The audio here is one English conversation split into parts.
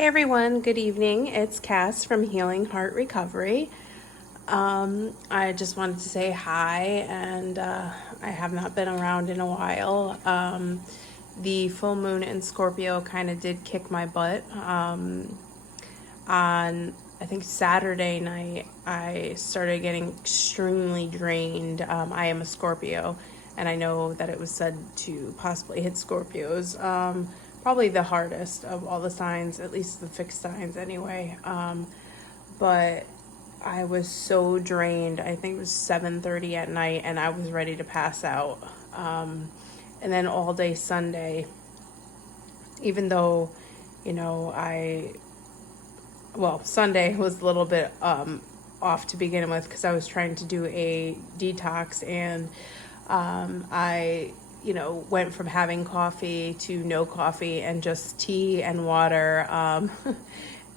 Hey everyone, good evening. It's Cass from Healing Heart Recovery. I just wanted to say hi, and I have not been around in a while. The full moon in Scorpio kind of did kick my butt. On, I think, Saturday night, I started getting extremely drained. I am a Scorpio, and I know that it was said to possibly hit Scorpios. Probably the hardest of all the signs, at least the fixed signs anyway. But I was so drained. I think it was 7:30 at night, and I was ready to pass out. And then all day Sunday, even though, you know, Sunday was a little bit off to begin with because I was trying to do a detox, and I went from having coffee to no coffee and just tea and water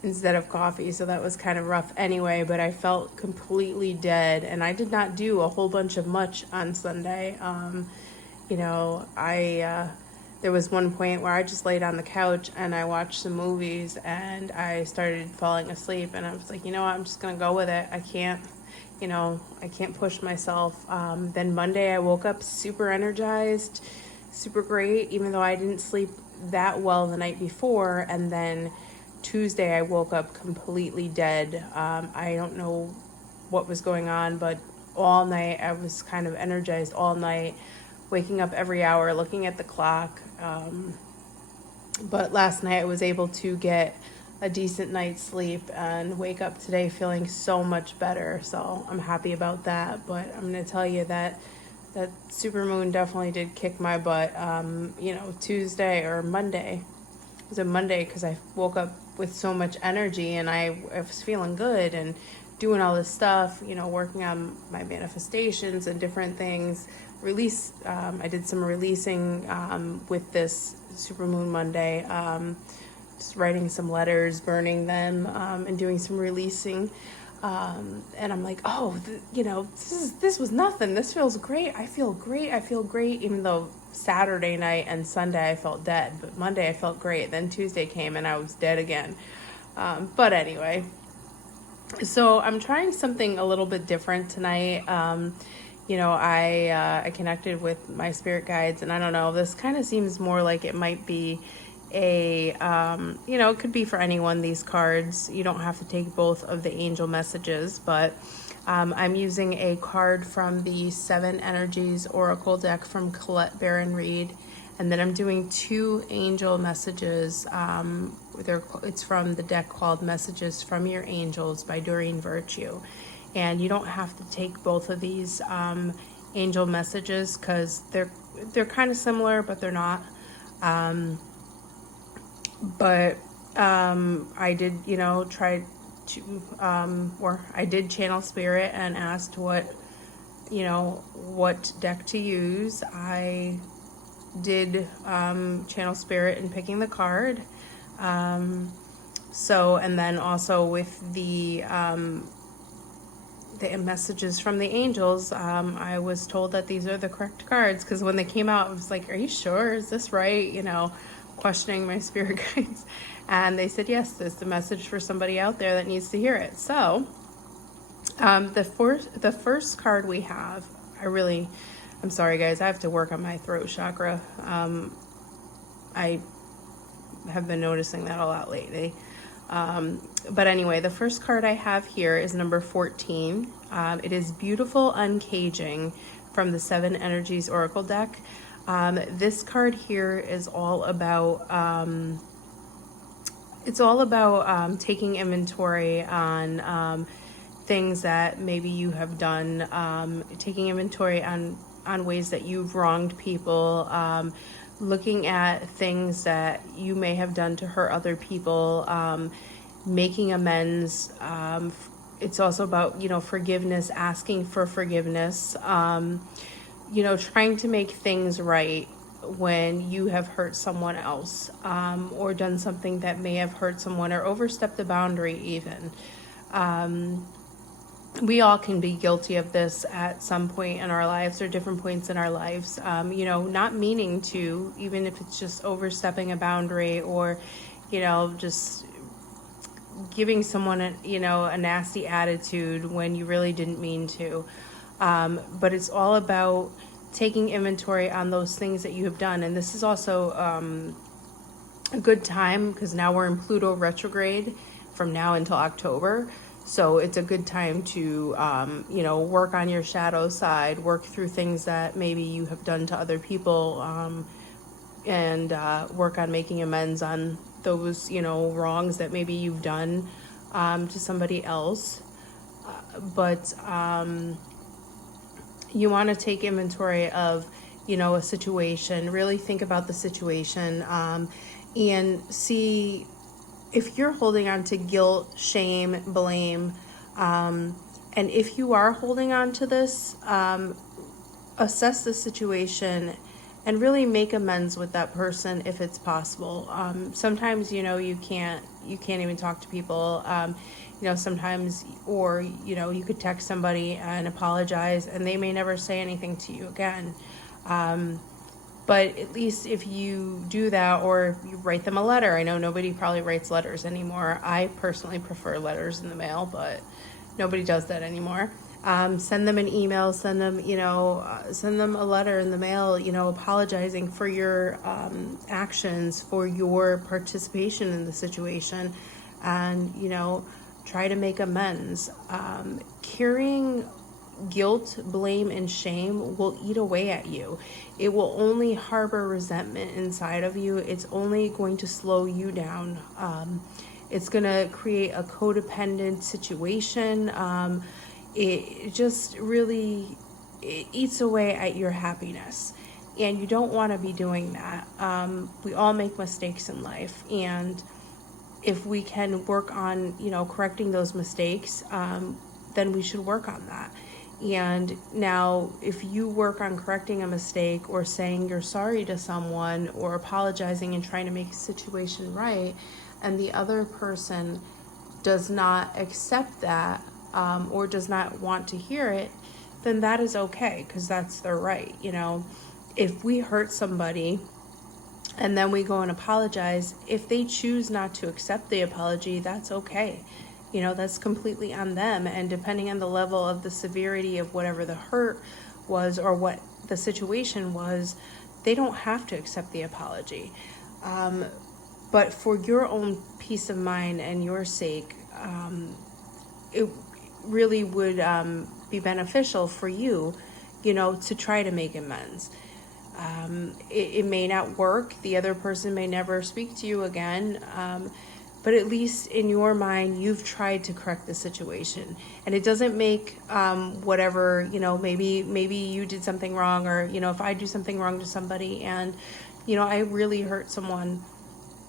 instead of coffee. So that was kind of rough anyway, but I felt completely dead, and I did not do a whole bunch of much on Sunday. There was one point where I just laid on the couch and I watched some movies and I started falling asleep, and I was like, you know what, I'm just gonna go with it. I can't push myself. Then Monday I woke up super energized, super great, even though I didn't sleep that well the night before. And then Tuesday I woke up completely dead. I don't know what was going on, but all night I was kind of energized all night, waking up every hour, looking at the clock. But last night I was able to get a decent night's sleep and wake up today feeling so much better. So I'm happy about that. But I'm going to tell you that supermoon definitely did kick my butt. Tuesday or Monday. It was a Monday because I woke up with so much energy, and I was feeling good and doing all this stuff, working on my manifestations and different things. I did some releasing with this supermoon Monday. Just writing some letters, burning them, and doing some releasing. And I'm like, this was nothing. This feels great. I feel great. Even though Saturday night and Sunday I felt dead, but Monday I felt great. Then Tuesday came and I was dead again. But anyway, so I'm trying something a little bit different tonight. I connected with my spirit guides, and I don't know, this kind of seems more like it might be it could be for anyone, these cards. You don't have to take both of the angel messages, but I'm using a card from the Seven Energies Oracle deck from Colette Baron Reed, and then I'm doing two angel messages. It's from the deck called Messages from Your Angels by Doreen Virtue. And you don't have to take both of these angel messages because they're kind of similar, but they're not. I did, try to, or I did channel spirit and asked what deck to use. I did channel spirit in picking the card. And then also with the messages from the angels, I was told that these are the correct cards, because when they came out, I was like, are you sure? Is this right? Questioning my spirit guides, and they said yes, this is the message for somebody out there that needs to hear it. So the first card we have, I'm sorry guys, I have to work on my throat chakra. I have been noticing that a lot lately. But anyway, the first card I have here is number 14. It is Beautiful Uncaging from the Seven Energies Oracle deck. This card here is all about taking inventory on things that maybe you have done, taking inventory on ways that you've wronged people, looking at things that you may have done to hurt other people, making amends. It's also about, forgiveness, asking for forgiveness, trying to make things right when you have hurt someone else, or done something that may have hurt someone or overstepped a boundary even. We all can be guilty of this at some point in our lives or different points in our lives, not meaning to, even if it's just overstepping a boundary or, just giving someone a nasty attitude when you really didn't mean to. But it's all about taking inventory on those things that you have done. And this is also a good time, because now we're in Pluto retrograde from now until October. So it's a good time to, work on your shadow side, work through things that maybe you have done to other people, and work on making amends on those, wrongs that maybe you've done to somebody else. But you want to take inventory of, a situation, really think about the situation, and see if you're holding on to guilt, shame, blame, and if you are holding on to this, assess the situation and really make amends with that person if it's possible. Sometimes, you can't even talk to people, sometimes, or, you could text somebody and apologize and they may never say anything to you again. But at least if you do that, or you write them a letter. I know nobody probably writes letters anymore. I personally prefer letters in the mail, but nobody does that anymore. Send them an email, send them a letter in the mail, apologizing for your actions, for your participation in the situation, and, try to make amends. Carrying guilt, blame, and shame will eat away at you. It will only harbor resentment inside of you. It's only going to slow you down. It's going to create a codependent situation. It just really, it eats away at your happiness. And you don't want to be doing that. We all make mistakes in life. And if we can work on, correcting those mistakes, then we should work on that. And now, if you work on correcting a mistake, or saying you're sorry to someone, or apologizing and trying to make a situation right, and the other person does not accept that, or does not want to hear it, then that is okay, because that's their right. If we hurt somebody and then we go and apologize, if they choose not to accept the apology, that's okay. That's completely on them. And depending on the level of the severity of whatever the hurt was, or what the situation was, they don't have to accept the apology. But for your own peace of mind and your sake, it really would be beneficial for you, to try to make amends. It may not work. The other person may never speak to you again. But at least in your mind, you've tried to correct the situation. And it doesn't make whatever, maybe you did something wrong, or, if I do something wrong to somebody and, I really hurt someone,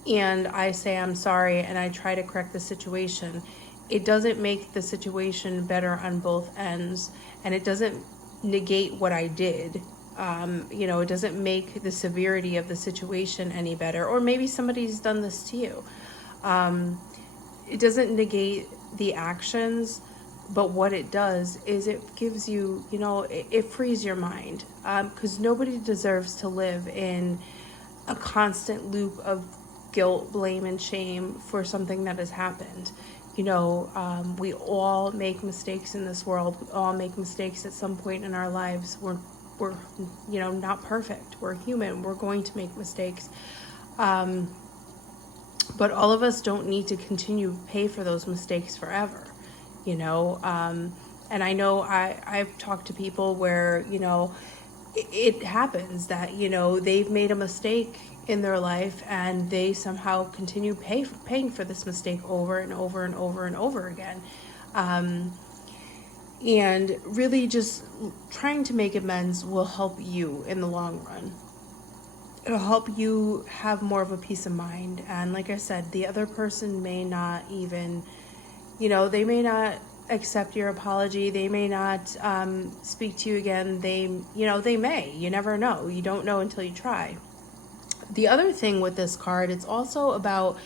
and I say I'm sorry and I try to correct the situation, it doesn't make the situation better on both ends, and it doesn't negate what I did. It doesn't make the severity of the situation any better. Or maybe somebody's done this to you. It doesn't negate the actions, but what it does is it gives you, it frees your mind, because nobody deserves to live in a constant loop of guilt, blame, and shame for something that has happened. We all make mistakes in this world. We all make mistakes at some point in our lives. We're not perfect. We're human. We're going to make mistakes. But all of us don't need to continue to pay for those mistakes forever, and I know I've talked to people where, it happens that, they've made a mistake in their life and they somehow continue paying for this mistake over and over and over and over again. And really just trying to make amends will help you in the long run. It'll help you have more of a peace of mind. And like I said, the other person may not even, they may not accept your apology. They may not speak to you again. They may. You never know. You don't know until you try. The other thing with this card, it's also about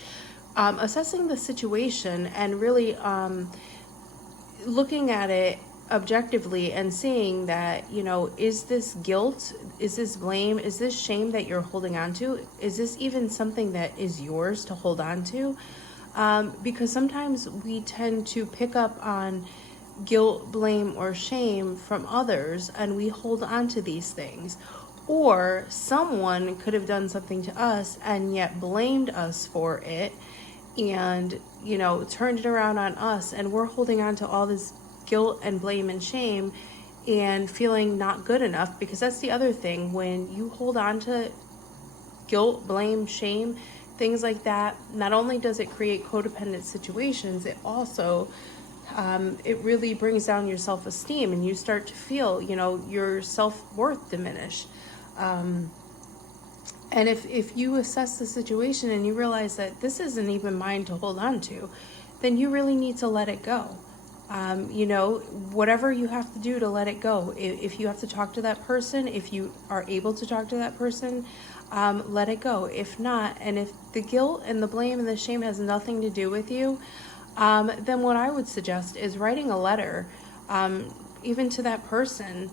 assessing the situation and really looking at it objectively and seeing that, is this guilt, is this blame, is this shame that you're holding on to? Is this even something that is yours to hold on to? because sometimes we tend to pick up on guilt, blame, or shame from others, and we hold on to these things. Or someone could have done something to us and yet blamed us for it and, turned it around on us, and we're holding on to all this guilt and blame and shame and feeling not good enough, because that's the other thing. When you hold on to guilt, blame, shame, things like that, not only does it create codependent situations, it also it really brings down your self-esteem, and you start to feel, your self-worth diminish. And if you assess the situation and you realize that this isn't even mine to hold on to, then you really need to let it go. Whatever you have to do to let it go. If you have to talk to that person, if you are able to talk to that person, let it go. If not, and if the guilt and the blame and the shame has nothing to do with you, then what I would suggest is writing a letter, even to that person,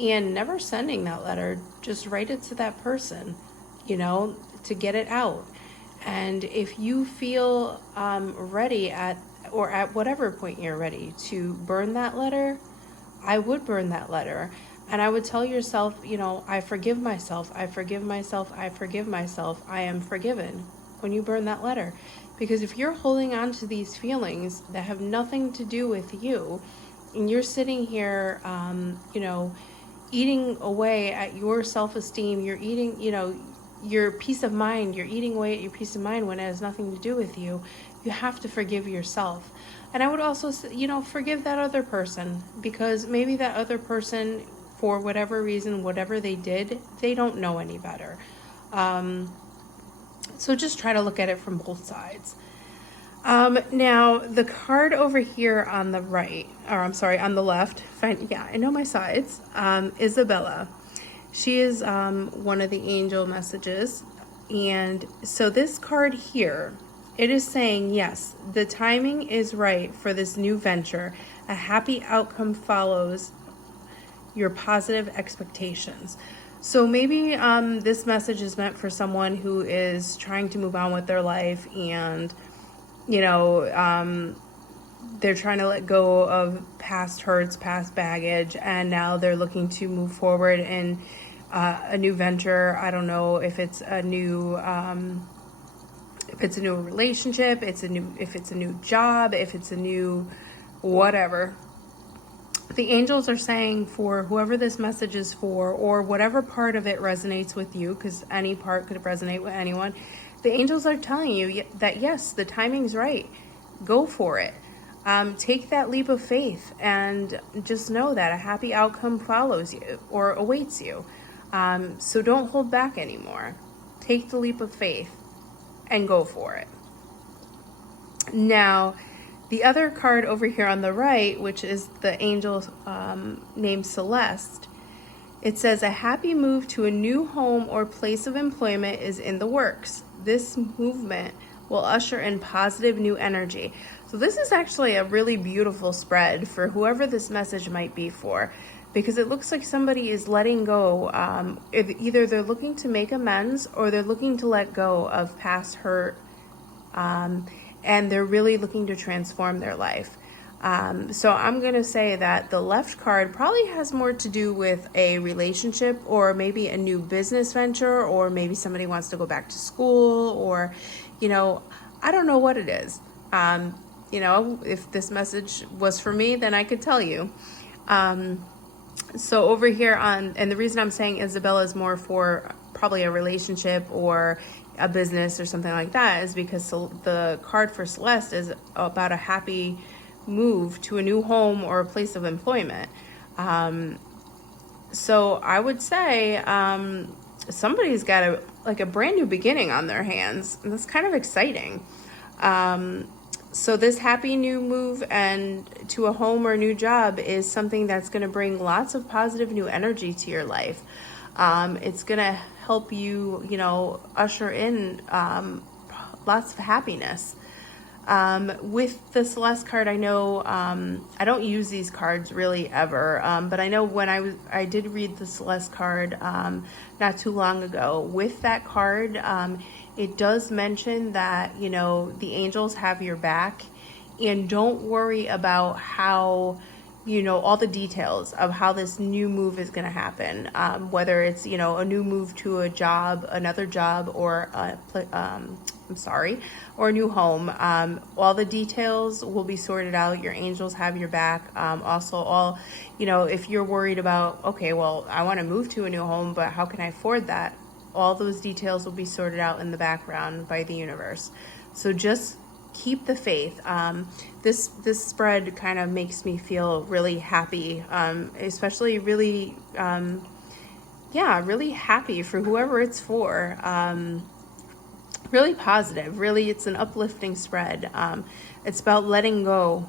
and never sending that letter. Just write it to that person, to get it out. And if you feel ready at whatever point you're ready to burn that letter, I would burn that letter. And I would tell yourself, I forgive myself, I forgive myself, I forgive myself, I am forgiven, when you burn that letter. Because if you're holding on to these feelings that have nothing to do with you, and you're sitting here, eating away at your self-esteem, you're eating, your peace of mind, you're eating away at your peace of mind when it has nothing to do with you, you have to forgive yourself. And I would also, forgive that other person, because maybe that other person, for whatever reason, whatever they did, they don't know any better. So just try to look at it from both sides. Now, the card over here on the right, or I'm sorry, on the left, I know my sides, Isabella. She is one of the angel messages. And so this card here, it is saying, yes, the timing is right for this new venture. A happy outcome follows your positive expectations. So maybe this message is meant for someone who is trying to move on with their life, and they're trying to let go of past hurts, past baggage, and now they're looking to move forward in a new venture. I don't know if it's a new relationship, if it's a new job, if it's a new whatever. The angels are saying, for whoever this message is for, or whatever part of it resonates with you, because any part could resonate with anyone, the angels are telling you that yes, the timing's right. Go for it. Take that leap of faith, and just know that a happy outcome follows you or awaits you. So don't hold back anymore. Take the leap of faith and go for it. Now, the other card over here on the right, which is the angel named Celeste, it says a happy move to a new home or place of employment is in the works. This movement will usher in positive new energy. So this is actually a really beautiful spread for whoever this message might be for, because it looks like somebody is letting go. Either they're looking to make amends, or they're looking to let go of past hurt, and they're really looking to transform their life. So I'm going to say that the left card probably has more to do with a relationship, or maybe a new business venture, or maybe somebody wants to go back to school, or, I don't know what it is. If this message was for me, then I could tell you. So over here and the reason I'm saying Isabella is more for probably a relationship or a business or something like that is because the card for Celeste is about a happy move to a new home or a place of employment. So I would say somebody's got a brand new beginning on their hands, and that's kind of exciting. So this happy new move and to a home or new job is something that's going to bring lots of positive new energy to your life. It's going to help you, usher in lots of happiness. With the Celeste card, I know I don't use these cards really ever, but I know when I did read the Celeste card not too long ago. With that card, it does mention that, you know, the angels have your back, and don't worry about how, you know, all the details of how this new move is going to happen. Whether it's, you know, a new move to a job, another job, or or a new home. All the details will be sorted out. Your angels have your back. Also, all, you know, if you're worried about, okay, well, I want to move to a new home, but how can I afford that? All those details will be sorted out in the background by the universe. So just keep the faith. This spread kind of makes me feel really happy, especially really, really happy for whoever it's for. Really positive. Really, it's an uplifting spread. It's about letting go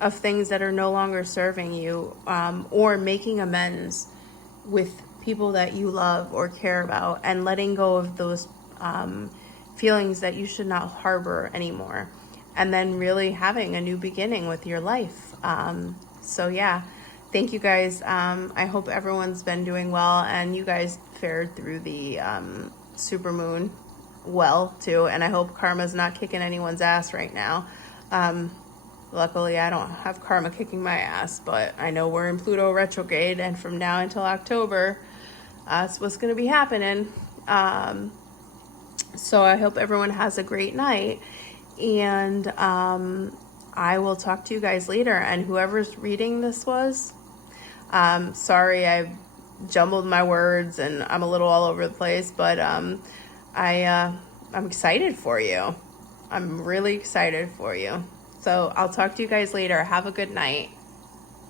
of things that are no longer serving you, or making amends with people that you love or care about, and letting go of those feelings that you should not harbor anymore, and then really having a new beginning with your life. So yeah, thank you guys. I hope everyone's been doing well, and you guys fared through the supermoon well too, and I hope karma's not kicking anyone's ass right now. Luckily I don't have karma kicking my ass, but I know we're in Pluto retrograde, and from now until October, that's what's going to be happening. So I hope everyone has a great night, and I will talk to you guys later. And whoever's reading this was, sorry I jumbled my words and I'm a little all over the place, but I'm excited for you. I'm really excited for you. So I'll talk to you guys later. Have a good night.